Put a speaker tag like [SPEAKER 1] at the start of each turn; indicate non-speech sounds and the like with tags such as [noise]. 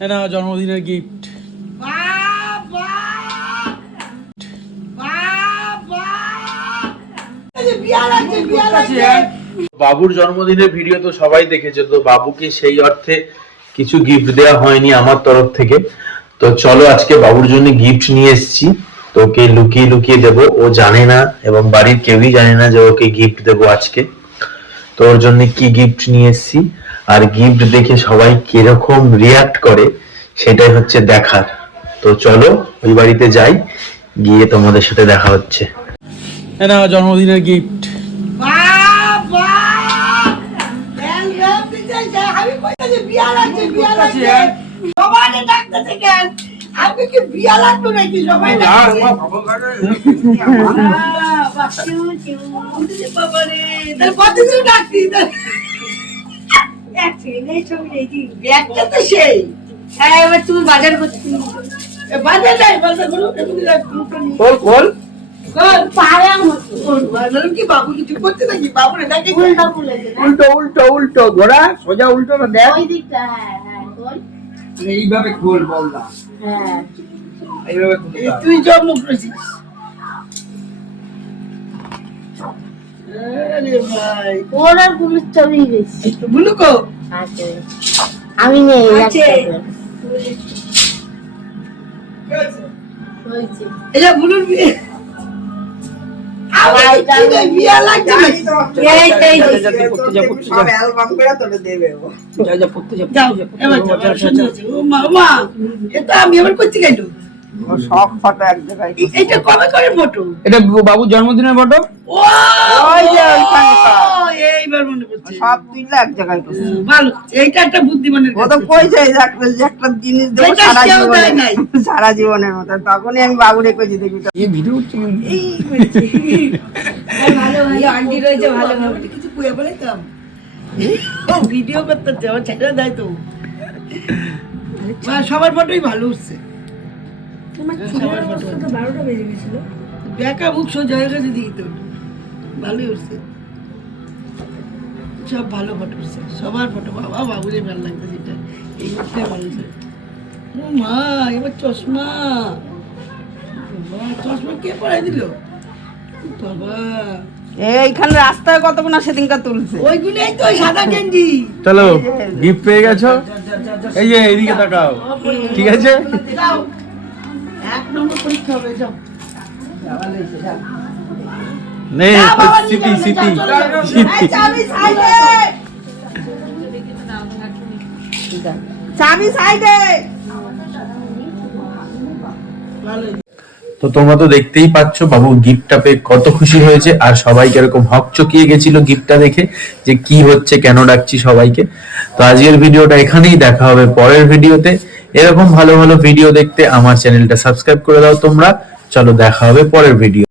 [SPEAKER 1] এ না জন্মদিনের গিফট
[SPEAKER 2] বাবুর জন্মদিনের ভিডিও তো সবাই দেখেছে তো বাবুকে সেই অর্থে কিছু গিফট দেওয়া হয়নি আমার তরফ থেকে। তো চলো আজকে বাবুর জন্য গিফট নিয়ে এসেছি। তো ওকে লুকিয়ে লুকিয়ে দেব। ও জানে না এবং বাড়ির কেউই জানে না যে ওকে গিফট দেব আজকে। তো ওর জন্য কি গিফট নিয়ে এসেছি? আর গিফট দেখে সবাই কীরকম রিয়াক্ট করে সেটাই হচ্ছে দেখার তো চলো ওই বাড়িতে যাই গিয়ে তোমাদের সাথে দেখা হচ্ছে
[SPEAKER 1] এ না জন্মদিনের গিফট
[SPEAKER 3] আপনি কি বিয়া লাগবে নাকি সবাই কতদিন ডাকতি একটা তো সেই।
[SPEAKER 4] হ্যাঁ এবার তুমি বাজার করতে
[SPEAKER 3] বাজার নাই বাজার করো
[SPEAKER 2] খোল
[SPEAKER 4] উল্টা খুলেছে না
[SPEAKER 5] উল্টো উল্টো উল্টো ঘোড়া সোজা উল্টো না দেখ।
[SPEAKER 4] ওই দিকটা হ্যাঁ হ্যাঁ বল।
[SPEAKER 5] এইভাবে খোল
[SPEAKER 4] হ্যাঁ।
[SPEAKER 5] এইভাবে।
[SPEAKER 3] তুই জন্ম করেছিস আরে ভাই
[SPEAKER 4] ওর আর পুলিশ ছবি বেশি
[SPEAKER 3] বুলু কো
[SPEAKER 4] আমি নেই
[SPEAKER 3] আমি আবার করছি কেন?
[SPEAKER 5] ফটো এক জায়গায়
[SPEAKER 3] এটা কবে করে ফটো?
[SPEAKER 5] এটা বাবুর জন্মদিনের ফটো?
[SPEAKER 3] ও
[SPEAKER 5] ওই যে ওইখানে তো।
[SPEAKER 3] ও, এইবার মনে পড়ছে
[SPEAKER 5] সব তুইলে এক জায়গায় করছিস।
[SPEAKER 3] ভালো। এইটা একটা বুদ্ধিমানের
[SPEAKER 5] ও তো কইছে যে একটা জিনিস দেবো সারা জীবনে। [laughs] সারা জীবনের মতো। তখনই আমি বাবুরে কইছি দেখবি এই ভিডিও
[SPEAKER 3] এই
[SPEAKER 4] ভালো ভালো। আন্টি রয়েছে ভালো ভালো
[SPEAKER 3] আমি কিছু কুয়ে বলেছিলাম ও ভিডিও করতে হচ্ছে, আমার ছেলে দেয় তো। সবার ফটোই ভালো উঠছে। সবার ফটো।
[SPEAKER 4] বারোটা বেজে গেছিল।
[SPEAKER 3] বেকা মুখ সোজা হয়ে গেছে দিই তো। ভালোই উঠছে। সব ভালো ফটো উঠছে। সবার ফটো বাবা বাবুরে ভালো লাগছে সেটা এই মুখটা ভালো উঠছে ও মা এবার চশমা। চশমা কে পড়াই দিল? বাবা।
[SPEAKER 5] এইখানে রাস্তায় কতক্ষণ সেদিনকার তুলছে?
[SPEAKER 3] ওইগুলোই তো ওই সাদা গেঞ্জি।
[SPEAKER 1] চলো গিফট পেয়ে গেছো? এই যে এইদিকে তাকাও। ঠিক আছে?
[SPEAKER 3] যাও। এক নম্বর পরীক্ষা হবে যাও।
[SPEAKER 1] নে
[SPEAKER 3] চাবি সাইডে
[SPEAKER 2] তো তোমরা তো দেখতেই পাচ্ছ বাবু গিফটটা পেয়ে কত খুশি হয়েছে আর সবাইকে এরকম হক চকিয়ে গেছিল গিফটটা দেখে যে কি হচ্ছে কেন ডাকছি সবাইকে। তো আজকের ভিডিওটা এখানেই দেখা হবে পরের ভিডিওতে। এরকম ভালো ভালো ভিডিও দেখতে আমার চ্যানেলটা সাবস্ক্রাইব করে দাও তোমরা। চলো দেখা হবে পরের ভিডিও